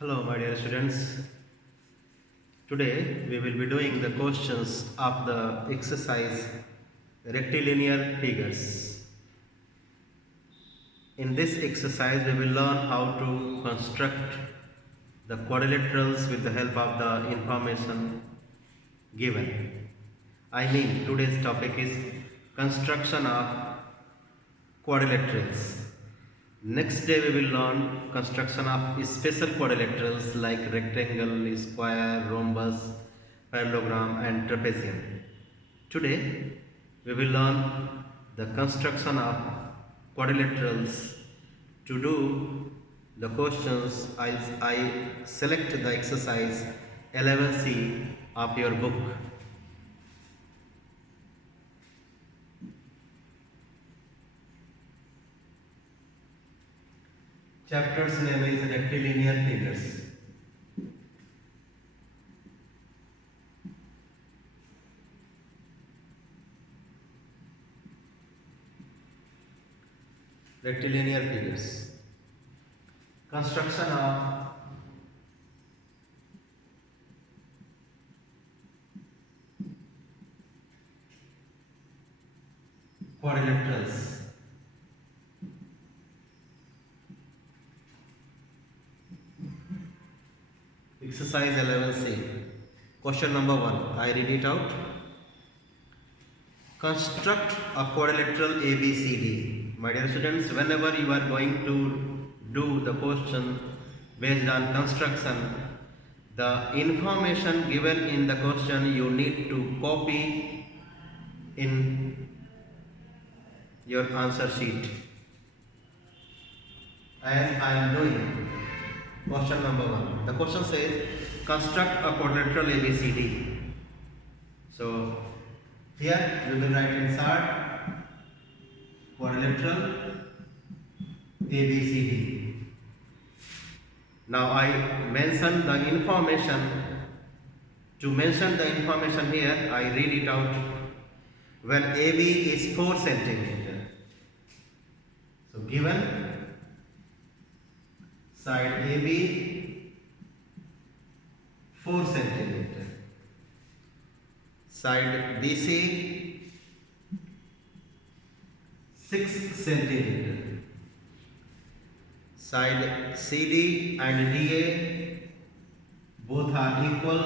Hello, my dear students. Today we will be doing the questions of the exercise rectilinear figures. In this exercise, we will learn how to construct the quadrilaterals with the help of the information given. Today's topic is construction of quadrilaterals. Next day we will learn construction of special quadrilaterals like rectangle, square, rhombus, parallelogram and trapezium. Today we will learn the construction of quadrilaterals. To do the questions, I select the exercise 11C of your book. Chapter's name is Rectilinear Figures. Rectilinear figures. Construction of quadrilaterals. Exercise 11C. Question number 1. I read it out. Construct a quadrilateral ABCD. My dear students, whenever you are going to do the question based on construction, the information given in the question you need to copy in your answer sheet. As I am doing question number 1. The question says construct a quadrilateral ABCD. So here we will write inside quadrilateral ABCD. Now I mention the information. To mention the information here, I read it out. When AB is 4 centimeter. So given side AB 4 centimeter. Side BC 6 centimeter. Side CD and DA both are equal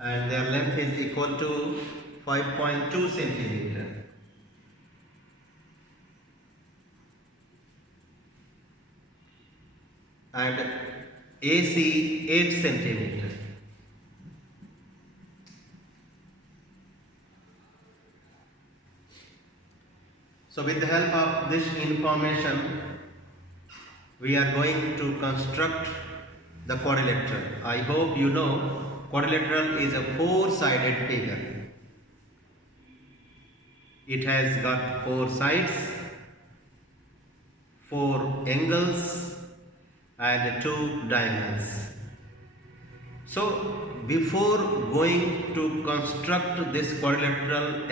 and their length is equal to 5.2 centimeter. And AC 8 centimeter. So with the help of this information, we are going to construct the quadrilateral. I hope you know quadrilateral is a 4-sided figure. It has got 4 sides, 4 angles and 2 diagonals. So before going to construct this quadrilateral,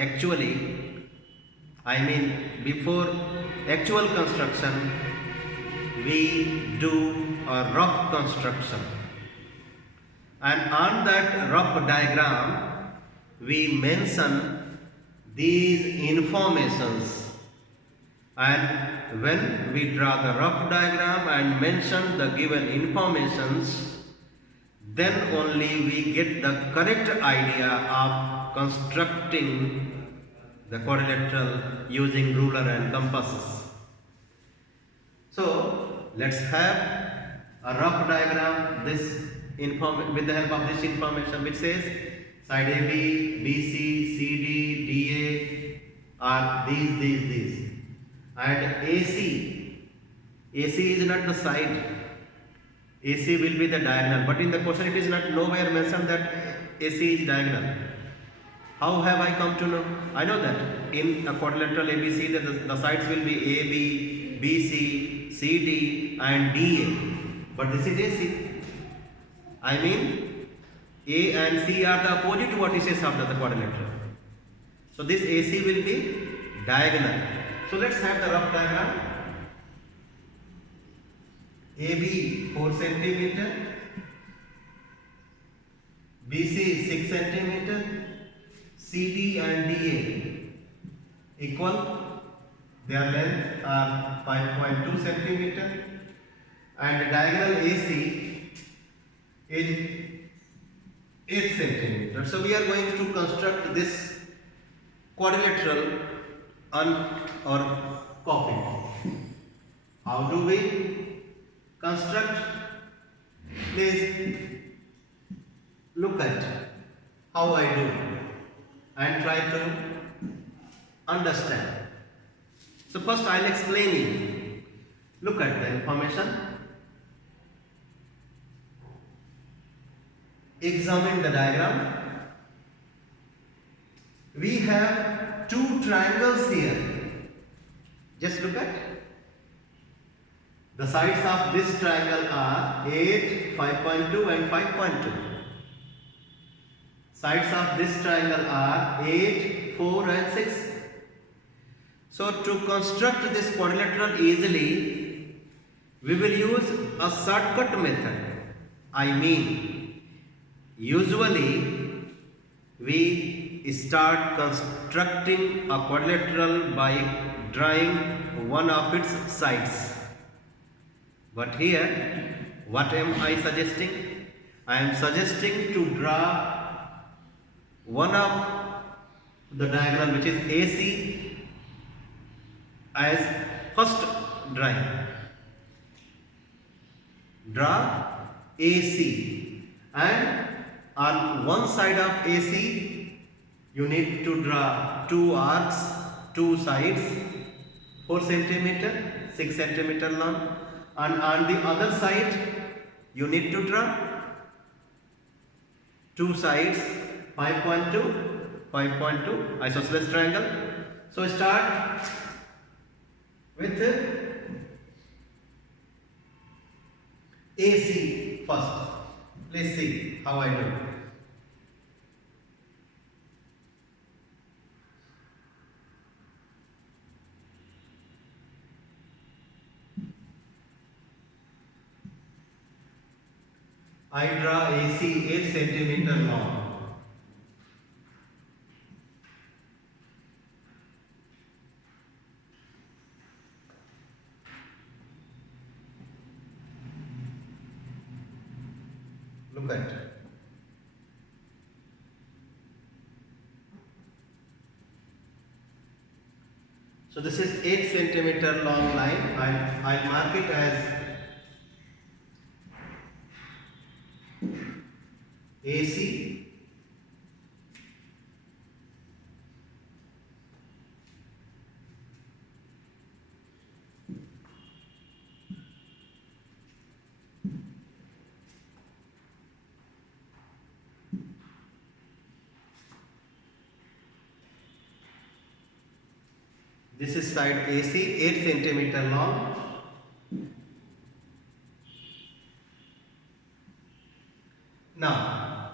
before actual construction, we do a rough construction, and on that rough diagram we mention these informations, and when we draw the rough diagram and mention the given informations, then only we get the correct idea of constructing the quadrilateral using ruler and compasses. So let's have a rough diagram with the help of this information, which says side AB, BC, CD, DA are these. And AC is not the side. AC will be the diagonal, but in the question it is not nowhere mentioned that AC is diagonal. How have I come to know? I know that in a quadrilateral ABC the sides will be AB, BC, CD and DA, but this is AC. A and C are the opposite vertices of the quadrilateral. So this AC will be diagonal. So let's have the rough diagram. AB 4 centimeter, BC 6 centimeter, CD and DA equal, their length are 5.2 centimeter, and diagonal AC is 8 centimeter. So we are going to construct this quadrilateral or coffin. How do we construct? Please look at how I do and try to understand. So first I will explain you. Look at the information. Examine the diagram. We have two triangles here. Just look at. The sides of this triangle are 8, 5.2 and 5.2. Sides of this triangle are 8, 4 and 6. So to construct this quadrilateral easily, we will use a shortcut method. I mean, usually we start constructing a quadrilateral by drawing one of its sides. But here, what am I suggesting? I am suggesting to draw one of the diagonal, which is AC, as first drawing. Draw AC, and on one side of AC you need to draw two arcs, two sides, 4 centimeter, 6 centimeter long, and on the other side you need to draw two sides, 5.2 isosceles triangle. So start with AC first. Please see how I do. I draw AC 8 centimeter long. Look at. So this is 8 centimeter long line. I'll mark it as AC. This is side AC, 8 centimeter long. Now,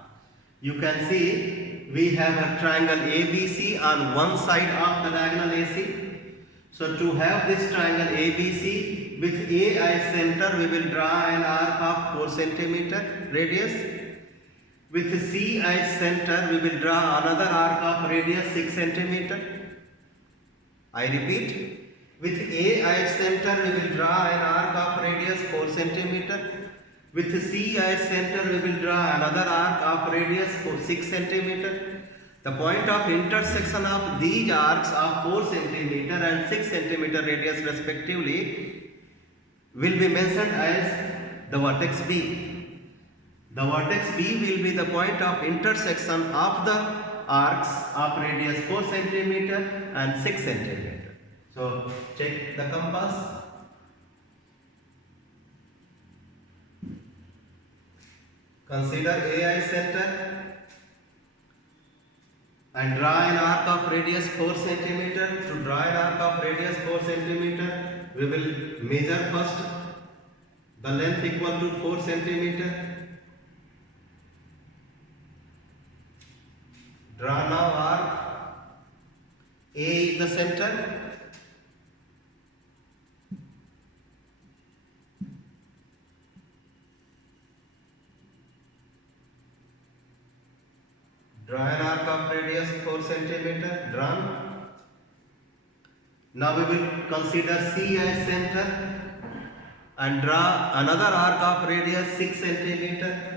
you can see we have a triangle ABC on one side of the diagonal AC. So to have this triangle ABC with A as center, we will draw an arc of 4 centimeter radius. With C as center, we will draw another arc of radius 6 centimeter. I repeat, with A as center, we will draw an arc of radius 4 centimeter. With C as center, we will draw another arc of radius for 6 centimeter. The point of intersection of these arcs of 4 centimeter and 6 centimeter radius respectively will be mentioned as the vertex B. The vertex B will be the point of intersection of the arcs of radius 4 centimeter and 6 centimeter. So check the compass. Consider A as center and draw an arc of radius 4 centimeter. To draw an arc of radius 4 centimeter, we will measure first the length equal to 4 centimeter. Draw now arc. A is the center. 4 centimeter drawn. Now we will consider C as center and draw another arc of radius 6 centimeter.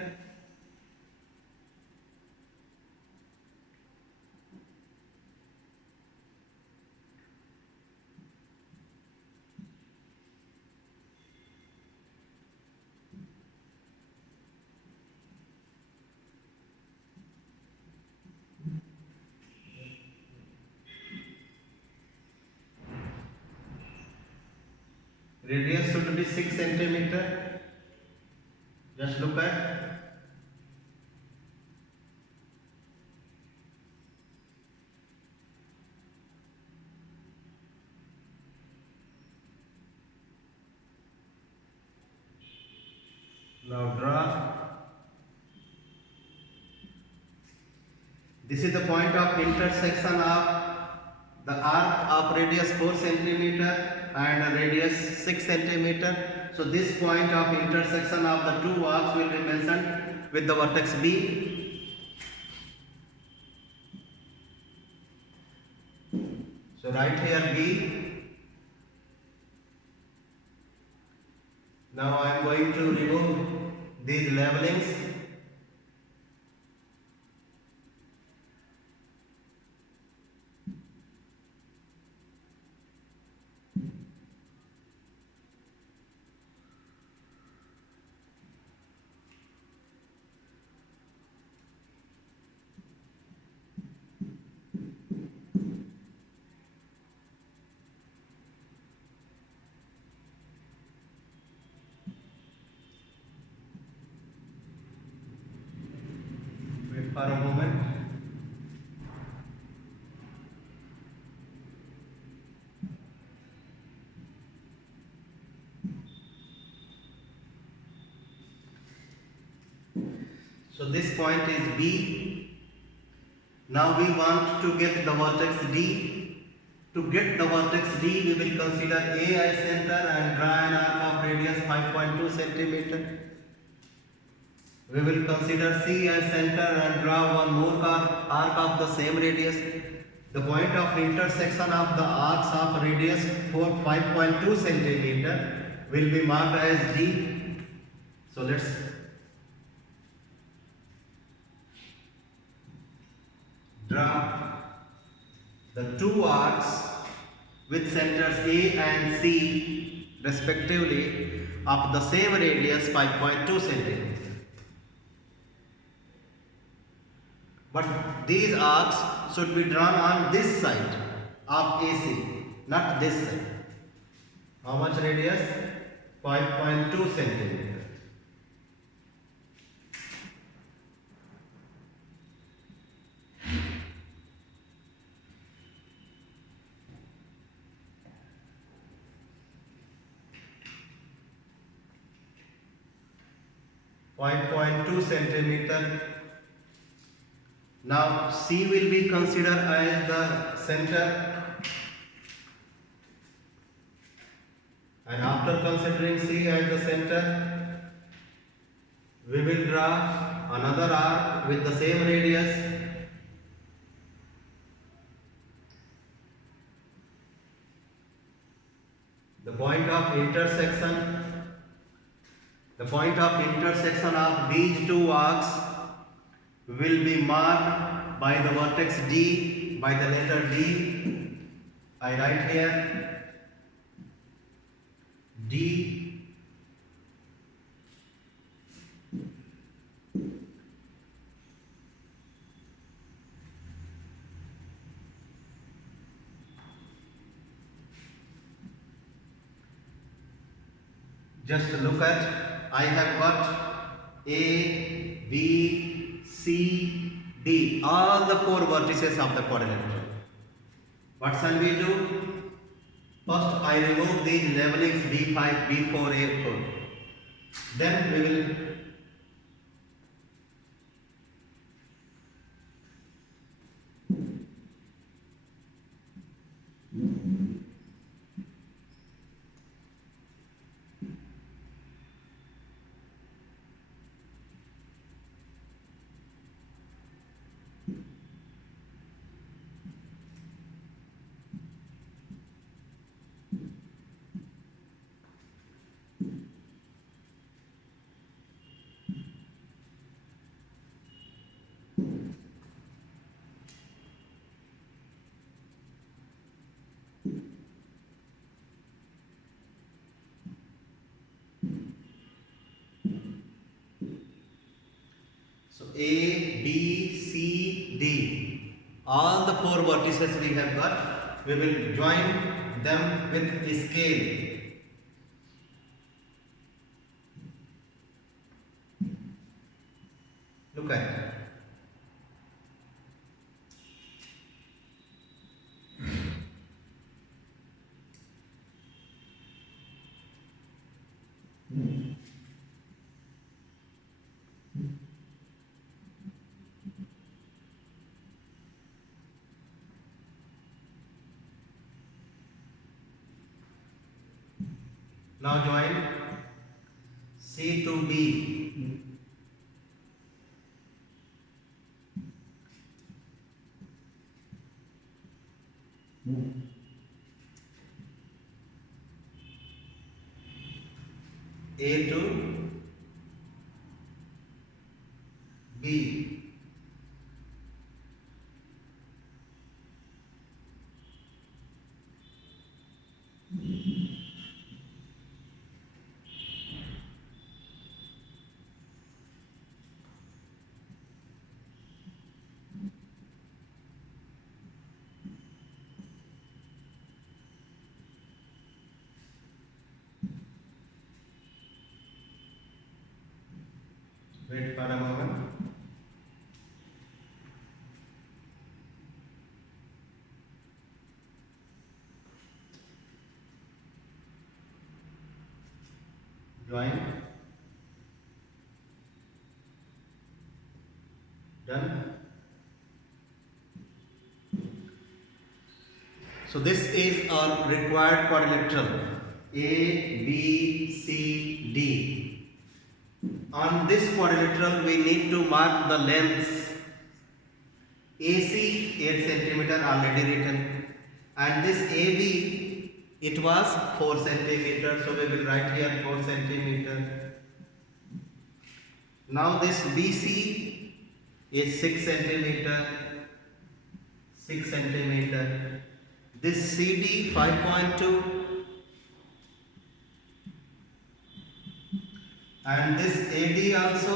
Radius should be 6 centimeter. Just look at. Now draw. This is the point of intersection of the arc of radius 4 centimeter and radius 6 centimeter. So this point of intersection of the two arcs will be mentioned with the vertex B. So write here B. Now I am going to remove these labelings. Wait for a moment. So this point is B. Now we want to get the vertex D. To get the vertex D, we will consider A as center and draw an arc of radius 5.2 centimeter. We will consider C as center and draw one more arc of the same radius. The point of intersection of the arcs of radius 5.2 centimeter will be marked as D. So let's draw the two arcs with centers A and C respectively of the same radius 5.2 centimeter. But these arcs should be drawn on this side of AC, not this side. How much radius? 5.2 centimeter. Centimeter. Now C will be considered as the center, and after considering C as the center, we will draw another arc with the same radius. The point of intersection of these two arcs will be marked by the vertex D, by the letter D. I write here D. Just look at, I have got A, B, C, D, all the four vertices of the quadrilateral. What shall we do? First I remove these labelings B5, B4, A4. Then we will A, B, C, D. All the four vertices we have got. We will join them with a scale. Look at it. Now join C to B. A to B. Wait for a moment. Join. Done. So this is our required quadrilateral A, B, C, D. On this quadrilateral we need to mark the lengths. AC 8 centimeter already written, and this AB it was 4 centimeter, so we will write here 4 centimeter. Now this BC is 6 centimeter, 6 centimeter. This CD 5.2 and this AD also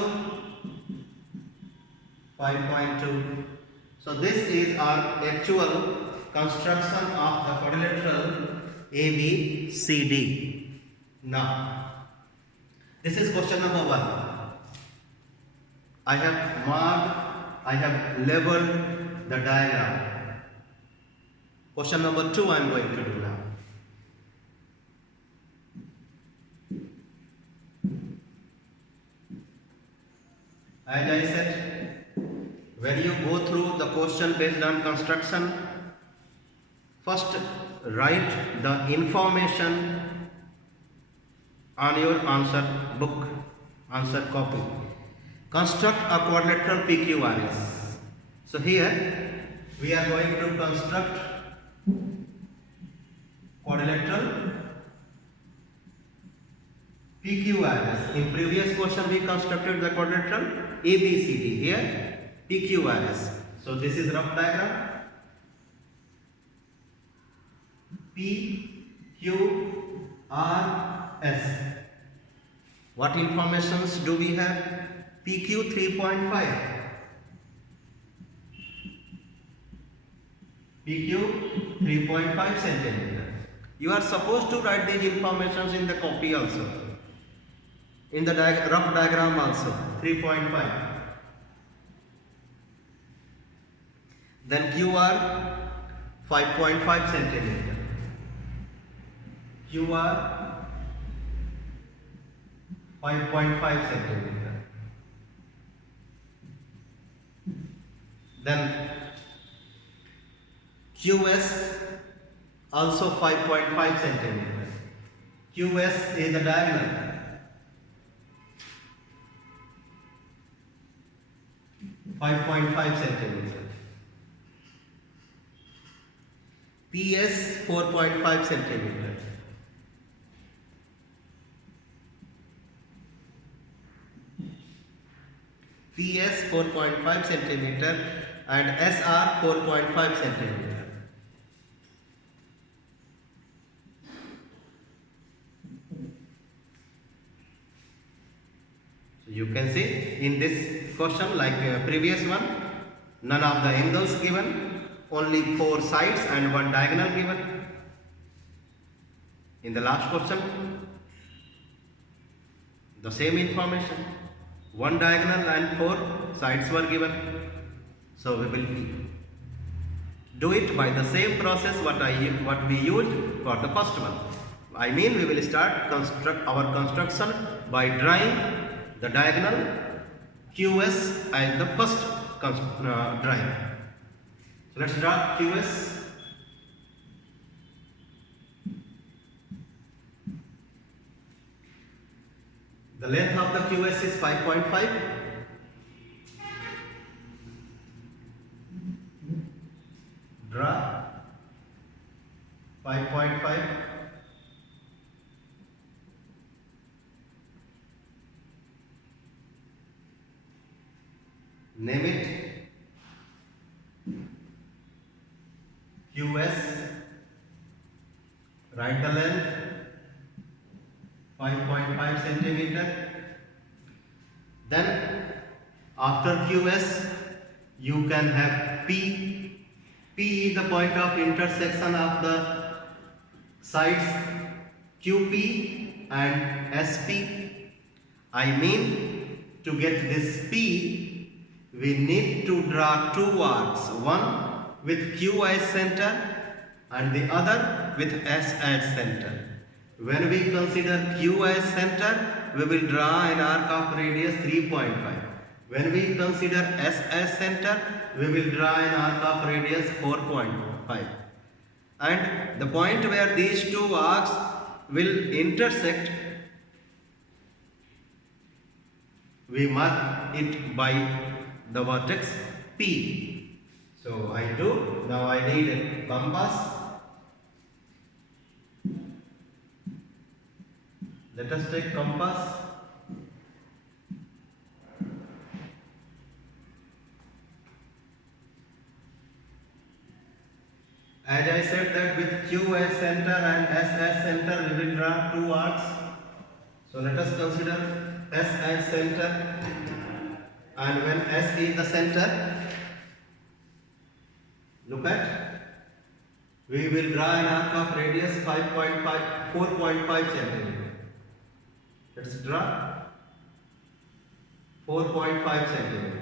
5.2. So this is our actual construction of the quadrilateral ABCD. Now, this is question number 1. I have marked, I have labeled the diagram. Question number 2 I am going to do now. As I said, when you go through the question based on construction, first write the information on your answer book, answer copy. Construct a quadrilateral PQRS. So here we are going to construct quadrilateral PQRS. In previous question we constructed the quadrilateral ABCD. Here PQRS. So this is rough diagram. PQRS. What informations do we have? PQ 3.5. PQ 3.5 centimeter. You are supposed to write these informations in the copy also. In the rough diagram also. 3.5. Then QR 5.5 centimeter. QR 5.5 centimeter. Then QS also 5.5 centimeter. QS is the diagonal. 5.5 centimeter. PS 4.5 centimeter. PS 4.5 centimeter and SR 4.5 centimeter. You can see in this question, like previous one, none of the angles given, only 4 sides and 1 diagonal given. In the last question, the same information, 1 diagonal and 4 sides were given. So we will do it by the same process what we used for the first one. I mean, we will start our construction by drawing the diagonal QS as the first drawing. So let's draw QS. The length of the QS is 5.5. Draw 5.5. Name it QS. Write the length 5.5 centimeter. Then after QS you can have P. P is the point of intersection of the sides QP and SP. I mean, to get this P, we need to draw 2 arcs, one with Q as center and the other with S as center. When we consider Q as center, we will draw an arc of radius 3.5. When we consider S as center, we will draw an arc of radius 4.5. And the point where these 2 arcs will intersect, we mark it by the vertex P. So I do. Now I need a compass. Let us take compass. As I said that with Q as center and S as center, we will draw 2 arcs. So let us consider S as center, and when S is the center, look at, we will draw an arc of radius 4.5 centimeter. Let's draw 4.5 centimeter.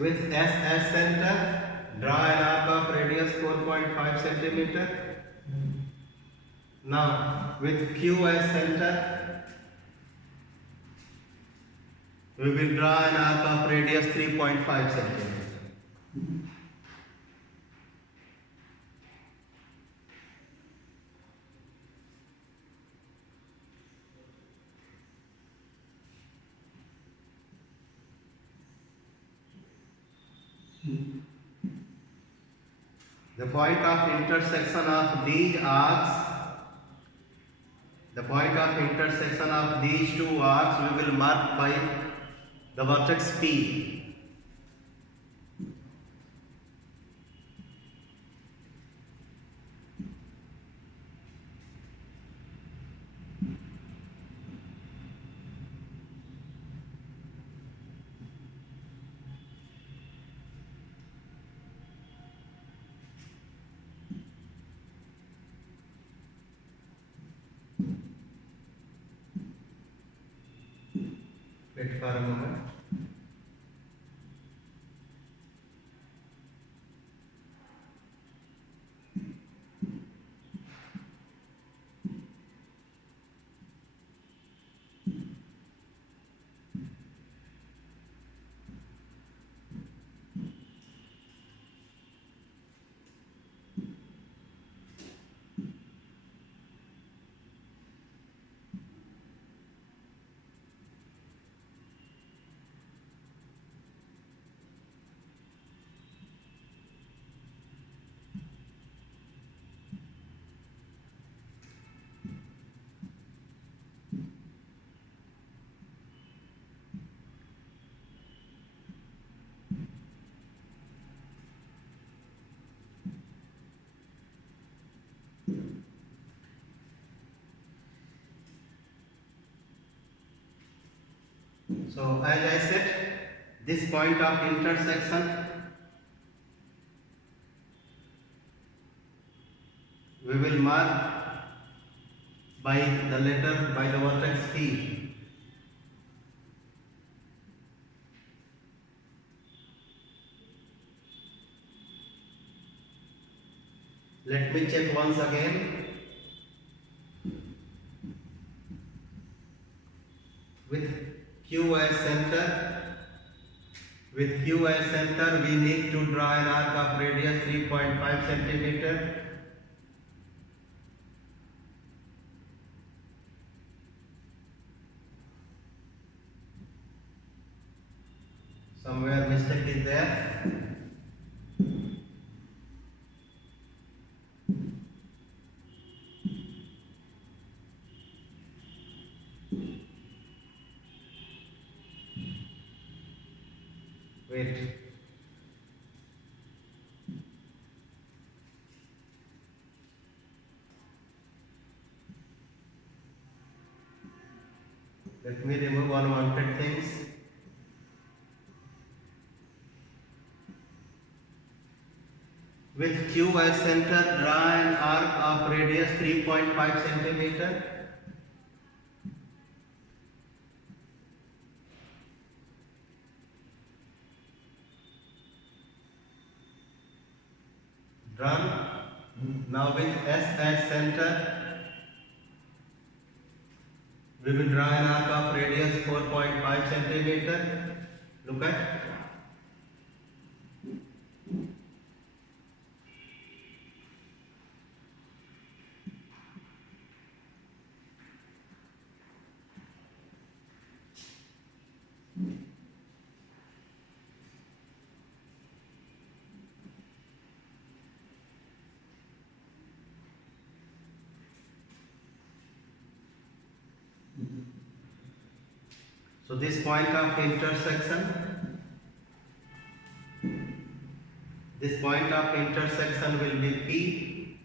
With S as center, draw an arc of radius 4.5 centimeter. Now with Q as center, we will draw an arc of radius 3.5 centimeter. The point of intersection of these arcs, the point of intersection of these 2 arcs we will mark by the vertex P. Wait for a moment. So as I said, this point of intersection we will mark by the vertex P. Let me check once again. With Q as center, we need to draw an arc of radius 3.5 centimeter. Somewhere mistake is there. Wait. Let me remove unwanted things. With Q as center, draw an arc of radius 3.5 centimeter. Drawn. Now with S as center, we will draw an arc of radius 4.5 centimeter. Look at. So this point of intersection will be P.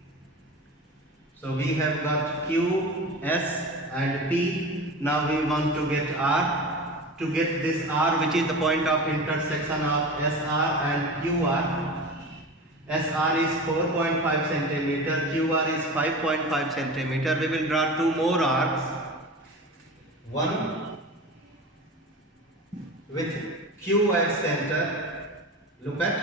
So we have got Q, S and P. Now we want to get R. To get this R, which is the point of intersection of SR and QR. SR is 4.5 centimeter, QR is 5.5 centimeter. We will draw two more arcs. One with Q as center. Look at.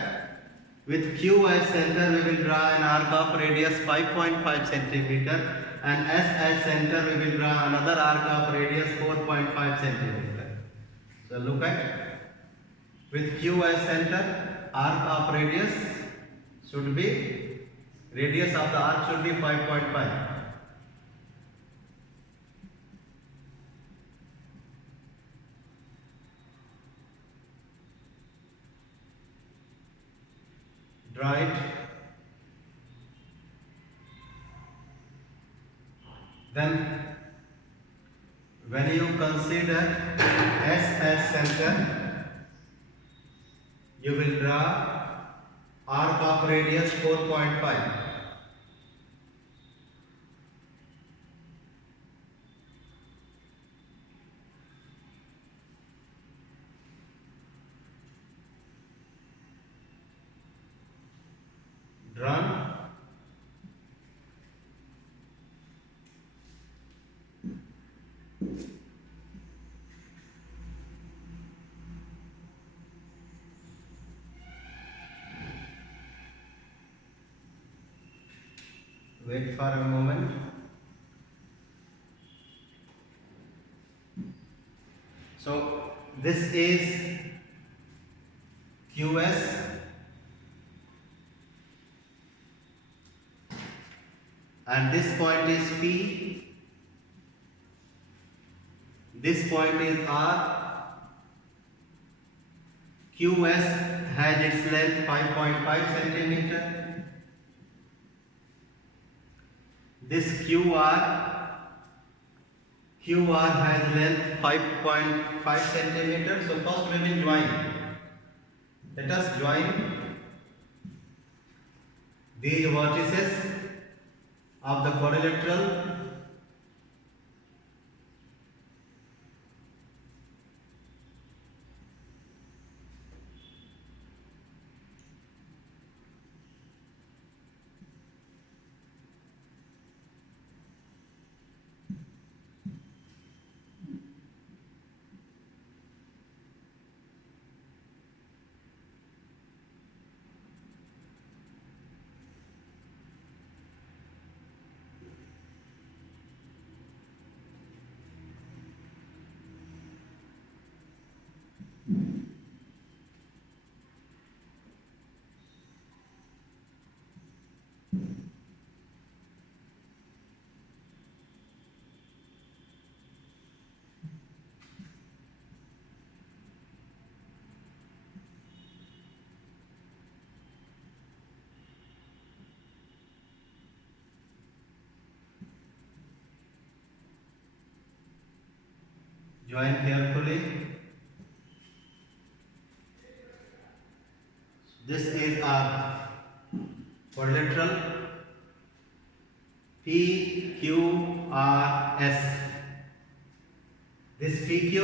With Q as center, we will draw an arc of radius 5.5 centimeter, and S as center, we will draw another arc of radius 4.5 centimeter. So look at. With Q as center, arc of radius should be, radius of the arc should be 5.5. Draw it. Then when you consider S as center, you will draw arc of radius 4.5. Drawn. Wait for a moment. So this is QS and this point is P. This point is R. QS has its length 5.5 centimeter. This QR has length 5.5 centimeter. So first we will join. Let us join these vertices of the quadrilateral. Join carefully. This is our quadrilateral PQRS. This PQ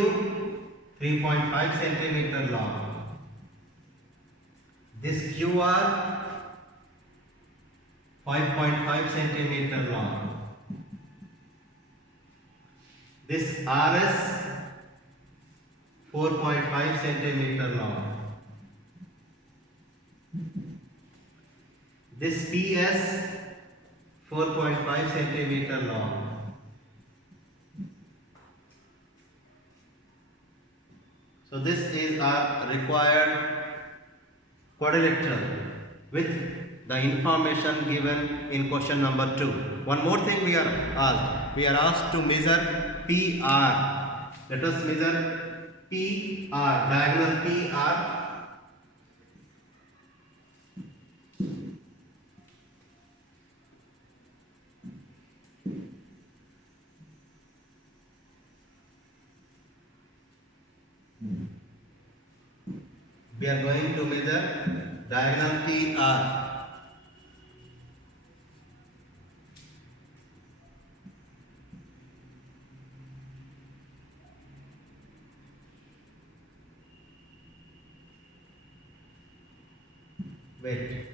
3.5 centimeter long. This QR 5.5 centimeter long. This RS 4.5 centimeter long. This PS 4.5 centimeter long. So this is our required quadrilateral with the information given in question number 2. One more thing we are asked. We are asked to measure PR. Let us measure PR, diagonal PR. We are going to measure diagonal PR. Wait.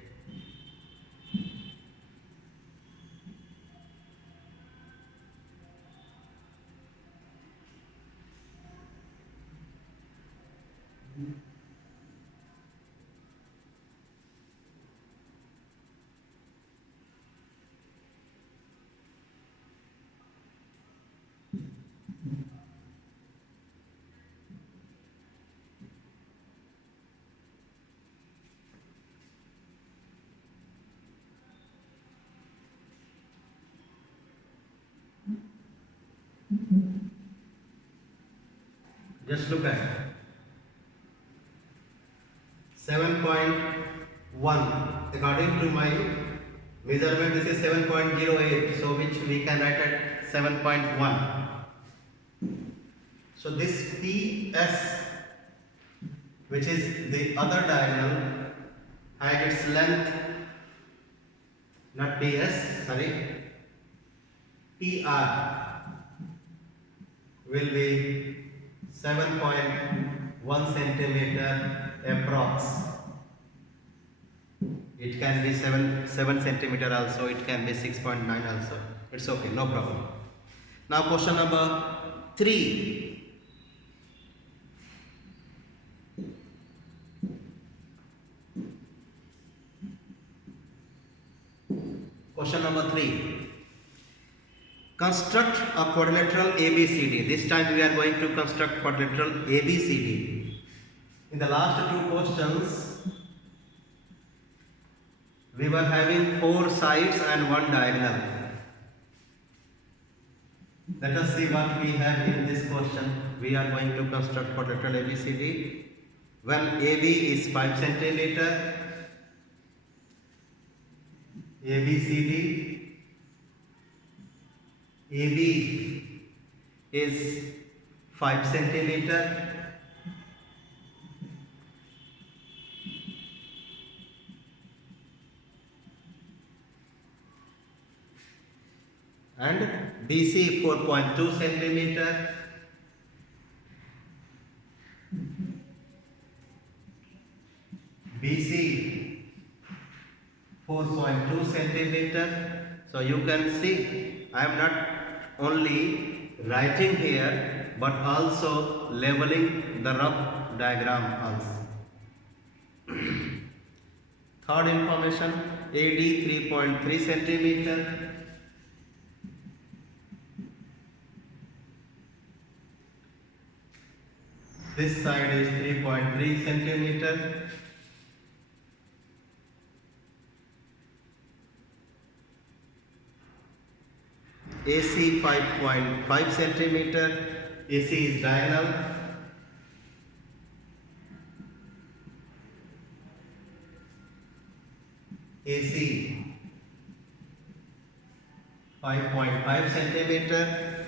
Just look at 7.1. According to my measurement, this is 7.08. So which we can write at 7.1. So this PS, which is the other diagonal, had its length, not PS, sorry, PR will be 7.1 centimeter approx. It can be 7 centimeter also, it can be 6.9 also. It's okay, no problem. Now question number 3. Question number 3. Construct a quadrilateral ABCD. This time we are going to construct quadrilateral ABCD. In the last 2 questions, we were having 4 sides and 1 diagonal. Let us see what we have in this question. We are going to construct quadrilateral ABCD. When AB is 5 centimeter, ABCD, AB is 5 centimeter, and BC 4.2 centimeter, BC 4.2 centimeter. So you can see I am not only writing here but also leveling the rough diagram also. Third information, AD 3.3 centimeter, this side is 3.3 centimeter, AC 5.5 centimeter, AC is diagonal, AC 5.5 centimeter,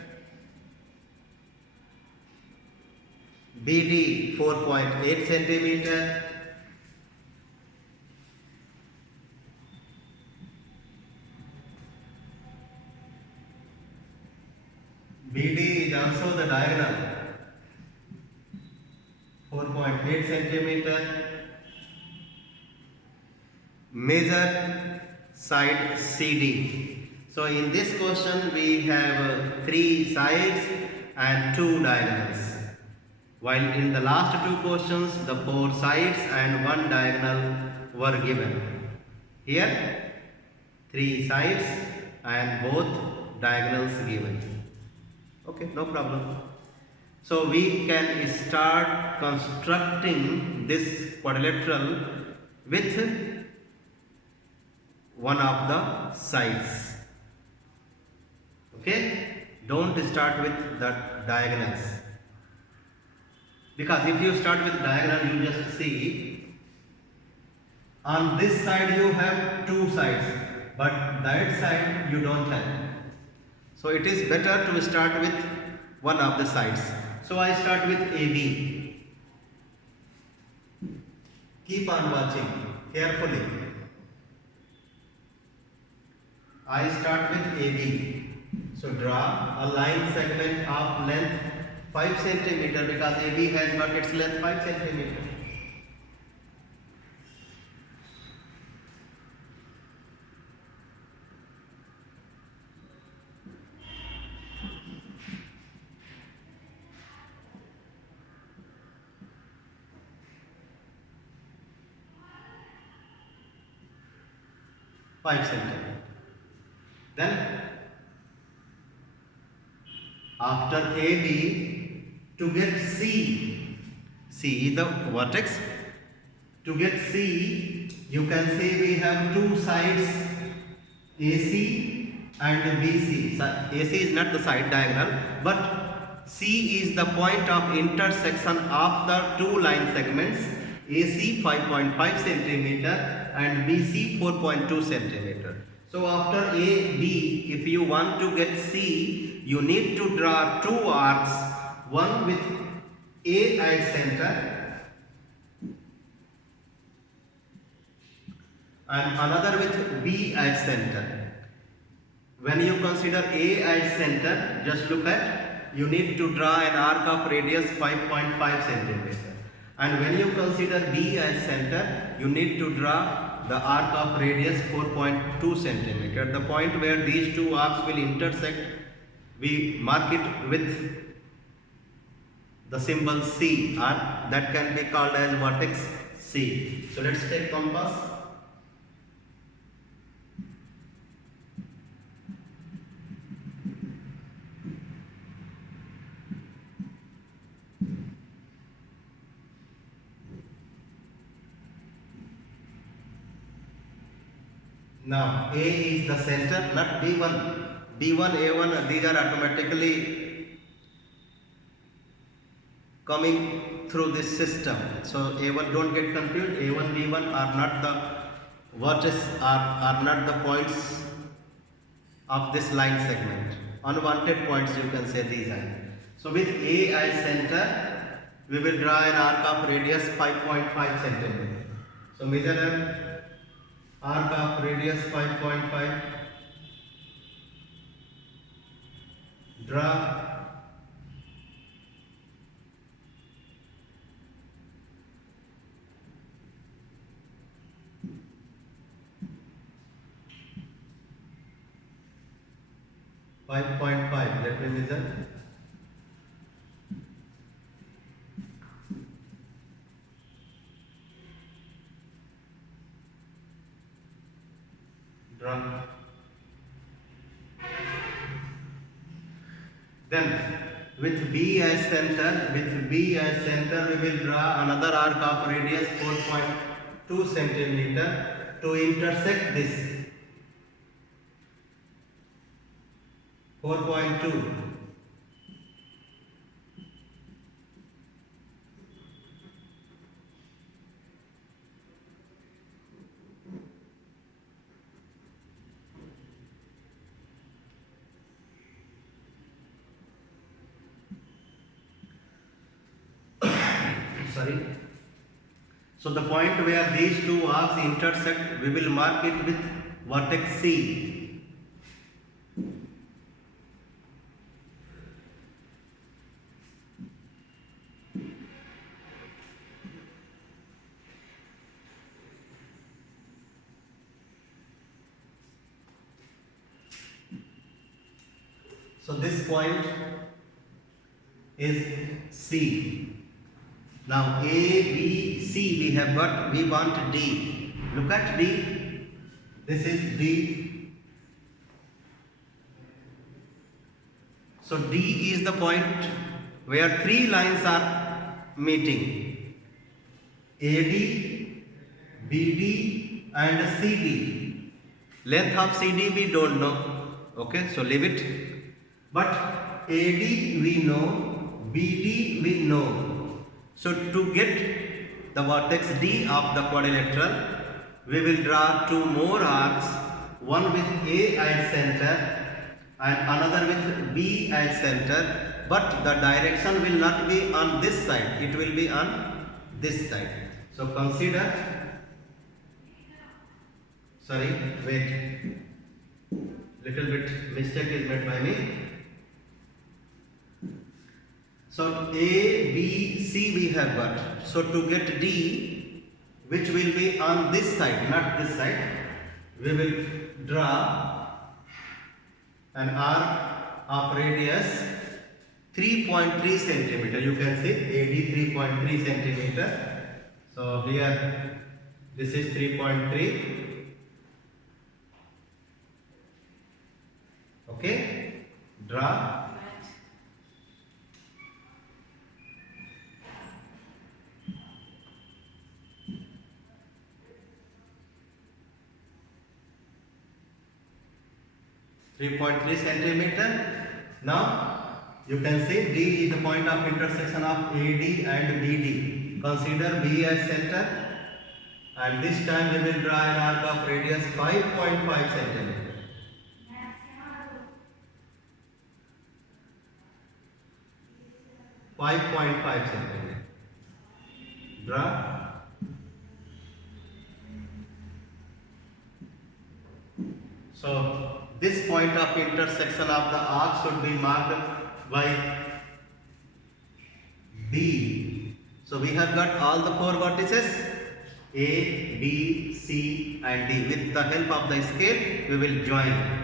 BD 4.8 centimeter, BD is also the diagonal 4.8 centimeter. Measure side CD. So in this question we have 3 sides and 2 diagonals. While in the last 2 questions the 4 sides and 1 diagonal were given. Here 3 sides and both diagonals given. Okay, no problem. So we can start constructing this quadrilateral with one of the sides. Okay, don't start with the diagonals, because if you start with diagonal you just see on this side you have 2 sides but that side you don't have. So it is better to start with one of the sides. So I start with AB. Keep on watching carefully. I start with AB. So draw a line segment of length 5 centimeter, because AB has got its length 5 centimeter. Five centimeter. Then after AB, to get C the vertex. To get C, you can say we have 2 sides AC and BC. So AC is not the side diagonal, but C is the point of intersection of the 2 line segments, AC 5.5 centimeter and BC 4.2 centimeter. So after AB, if you want to get C, you need to draw 2 arcs, one with A at center and another with B as center. When you consider A as center, just look at, you need to draw an arc of radius 5.5 centimeter. And when you consider B as center, you need to draw the arc of radius 4.2 centimeter. At the point where these 2 arcs will intersect, we mark it with the symbol C, or that can be called as vertex C. So let's take compass. Now A is the center, not B1. B1, A1, these are automatically coming through this system. So A1, don't get confused, A1, B1 are not the vertices, are not the points of this line segment. Unwanted points you can say these are. So with A as center, we will draw an arc of radius 5.5 centimeter. So measure arc of radius 5.5, draw 5.5, let me measure. Draw. Then with B as center, we will draw another arc of radius 4.2 centimeter to intersect this 4.2. sorry. So the point where these two arcs intersect, we will mark it with vertex C. So this point is C. Now A, B, C we have got, we want D. Look at D. This is D. So D is the point where three lines are meeting. AD, BD and CD. Length of CD we don't know. Okay, so leave it. But AD we know, BD we know. So to get the vertex D of the quadrilateral, we will draw two more arcs, one with A at center and another with B at center, but the direction will not be on this side, it will be on this side. So consider, sorry, wait, little bit mistake is made by me. So A, B, C we have got. So to get D, which will be on this side, not this side, we will draw an arc of radius 3.3 centimeter. You can see AD 3.3 centimeter. So here this is 3.3. Okay, draw. .3 centimeter. Now you can see D is the point of intersection of AD and BD. Consider B as center, and this time we will draw an arc of radius 5.5 centimeter. Draw. So this point of intersection of the arc should be marked by B. So we have got all the four vertices A, B, C and D. With the help of the scale, we will join.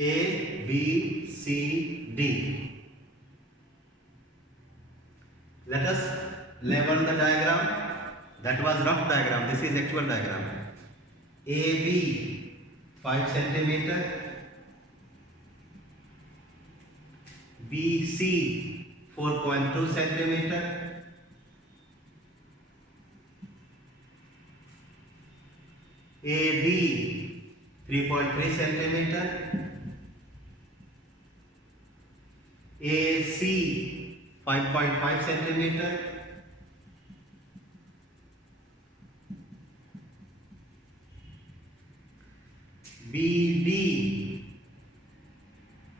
A, B, C, D. Let us label the diagram. That was rough diagram. This is actual diagram. AB 5 centimeter. BC 4.2 centimeter. AB 3.3 centimeter. AC 5.5 centimeter. BD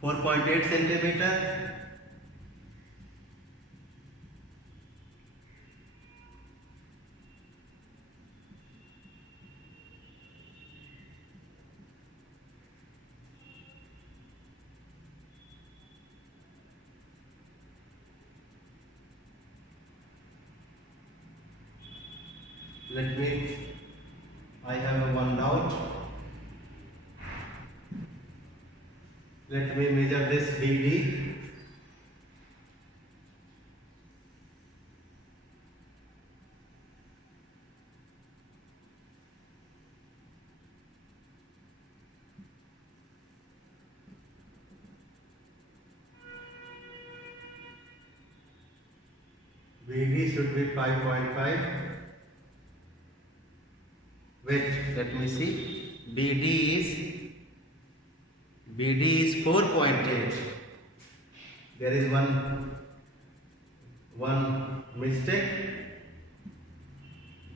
4.8 centimeter. I have one doubt. Let me measure this BD. BD should be 5.5. Wait, let me see. BD is 4.8. There is one mistake.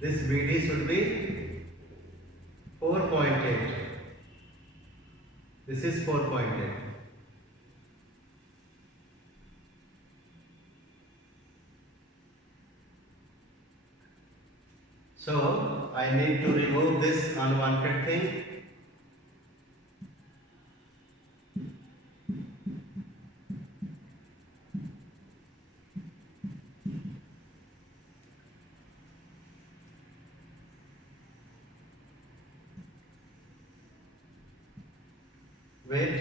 This BD should be 4.8. This is 4.8. So I need to remove this unwanted thing. Wait.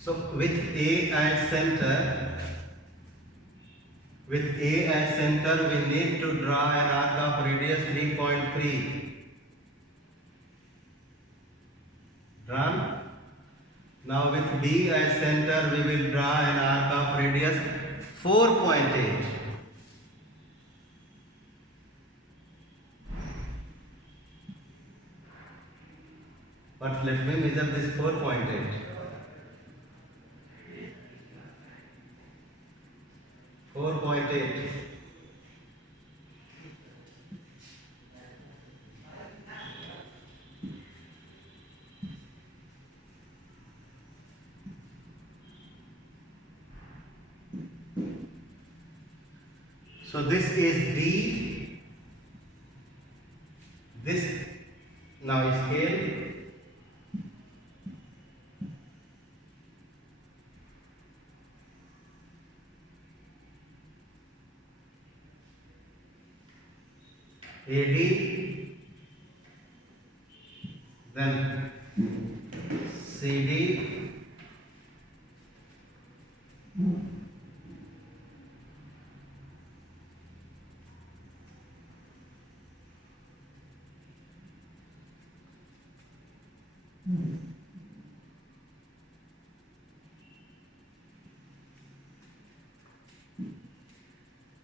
So with A as center, we need to draw an arc of radius 3.3. Drawn. Now with B as center, we will draw an arc of radius 4.8. But let me measure this 4.8. 4.8. So this is D. This now scale. AD, then CD,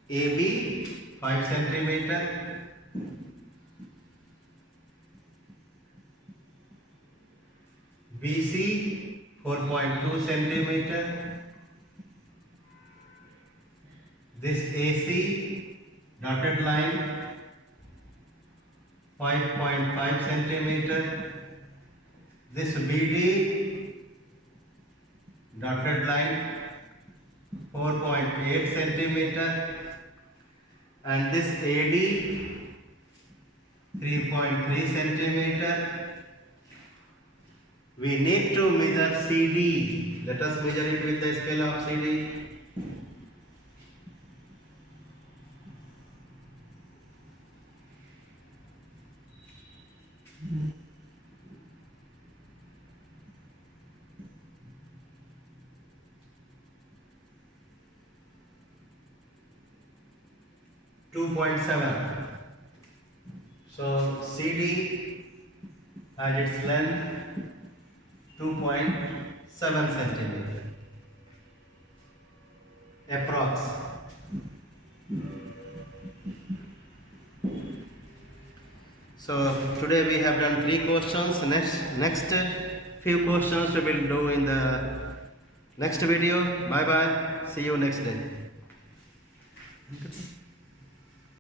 AB 5 centimeter, BC 4.2 centimeter, this AC dotted line 5.5 centimeter, this BD dotted line 4.8 centimeter, and this AD 3.3 centimeter. We need to measure CD. Let us measure it with the scale of CD. .7. So CD has its length 2.7 centimeter approx. So today we have done 3 questions. Next few questions we will do in the next video. Bye bye. See you next day.